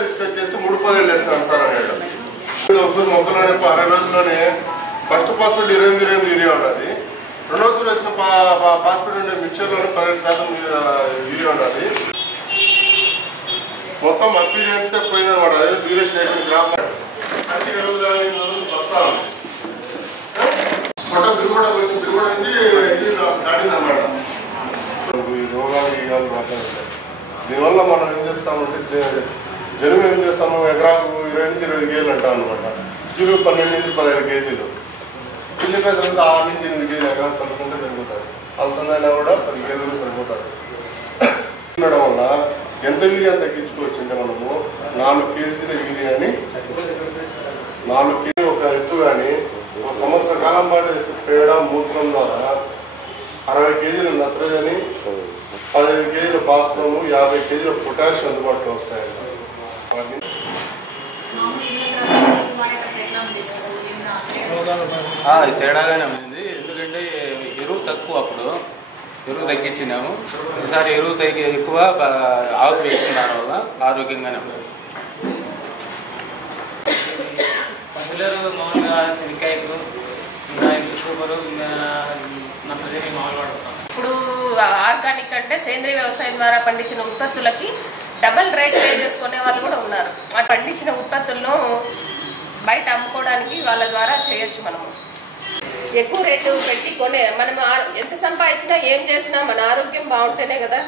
తీసుకొచ్చేసి 3-10 వేస్తాను సార్ అన్నాడు. ఒకసారి మొక్కలు 60 రోజుల్లోనే ఫస్ట్ పాస్పేట్ 28 యూరియా ఉన్నది. రెండోసారి వచ్చిన పాస్పేట్ ఉండే మిక్చర్లోనే 18% యూరియా ఉన్నది. మొత్తం అపీరియన్స్ పోయిందన్నమాట. అదే డ్యూరేషన్ గ్రాఫ్ 20 రోజులు వస్తాను మొత్తం బిరుగుడ కొంచెం బిరుగుడ నుంచి దాటిందన్నమాట. ఈ రోగాలు గీగాలు మాట్లాడుతాయి. దీనివల్ల మనం ఏం చేస్తామంటే జనుము ఏం చేస్తాము, ఎకరాకు 20 నుంచి 20 కేజీలు అంటాం అనమాట. చిరు 12 నుంచి 15 కేజీలు, పిల్లికాయ 6 నుంచి 8 కేజీలు ఎకరాలు చల్లుకుంటే సరిపోతాయి. అలసందైనా కూడా 10 కేజీలు సరిపోతాయి. ఉండడం వల్ల ఎంత యూరియా తగ్గించుకోవచ్చు అంటే మనము 4 కేజీల యూరియాని 4 కేజీలు ఒక ఎత్తు కానీ ఒక సంవత్సర కాలం పాటు పేడ మూత్రం ద్వారా 60 కేజీల నత్రజని, 15 కేజీల భాస్వరము, 50 కేజీల పొటాషియం అందుబాటులో వస్తాయి. తేడాగానే ఉంది. ఎందుకంటే ఎరువు తక్కువ, అప్పుడు ఎరువు తగ్గించినాము. ఈసారి ఎరువు ఎక్కువ ఆకు వేసుకున్నారు వల్ల ఆరోగ్యంగానే ఉంది. పసులరు మామూలుగా చెనిక్కాయకు షుగరు నత్రజని మామూలు వాడుతాం. ఇప్పుడు ఆర్గానిక్ అంటే సేంద్రీయ వ్యవసాయం ద్వారా పండించిన ఉత్పత్తులకి డబల్ రేట్ పే చేసుకునే వాళ్ళు కూడా ఉన్నారు. ఆ పండించిన ఉత్పత్తులను బయట అమ్ముకోవడానికి వాళ్ళ ద్వారా చేయొచ్చు. మనము ఎక్కువ రేటు పెట్టి మనం ఎంత సంపాదించినా ఏం చేసినా మన ఆరోగ్యం బాగుంటేనే కదా